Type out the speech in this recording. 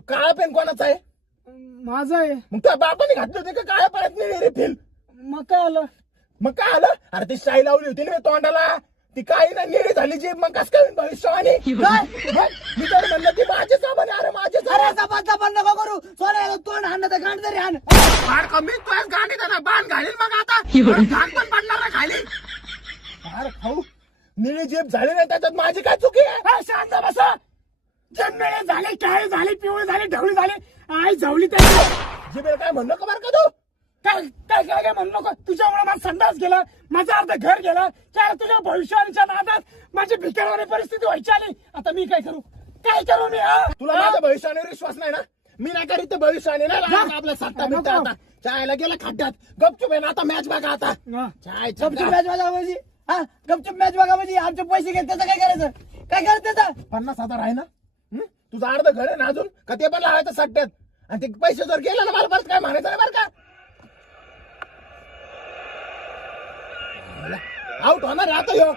तू काळा पेन कोणाचा आहे? माझं आहे. मग तुझ्या बापाने घातले होते का काळ्या पाण्यात निळे रिफिल? मग काय आलं? मग काय आलं? अरे ती शाई लावली होती ना तोंडाला, ती काही ना निळी झाली जी, मग कस काय भविष्यवाणी? मी तर म्हणलं ती माझे सामान आहे. अरे माझे अरे जबान नको करू. सोन्याला तोंड हाण तर गांड तरी हाण. फार कमी तुझ्याच गांडी ना बाण घालील मग आता घाण पण पडणार ना खाली. फार खाऊ निळी जीप झाली नाही त्याच्यात माझी काय चुकी आहे? शांत बसा. जन्मेळे झाले, काळे झाले, पिवळे झाले, ढवळी झाले, आई झवली त्याची. जिबेला काय म्हणलं का बरं का तू? काय काय काय काय म्हणू नको. तुझ्यामुळे माझा संडास गेला, माझं अर्ध घर गेला. काय तुझ्या भविष्याच्या नादात माझी भिकारवाणी परिस्थिती व्हायची आली. आता मी काय करू? काय करू मी? तुला माझ्या भविष्याने विश्वास नाही ना? मी नाही करीत भविष्याने ना. आपला 7 मिनिटं आता चायला गेला खड्ड्यात. गपचूप आहे ना आता मॅच बघा आता. चाय गपचूप मॅच बघा म्हणजे. हा गपचूप मॅच बघा म्हणजे आमचे पैसे घेत त्याचं काय करायचं? काय करायचं त्याचं? 50,000 आहे ना? तुझं अर्ध घर आहे ना अजून का ते पण लावायचं सट्ट्यात? आणि ते पैसे जर गेले ना मला परत काय म्हणायचं नाही बरं का? आउट होणार आता ह्यो.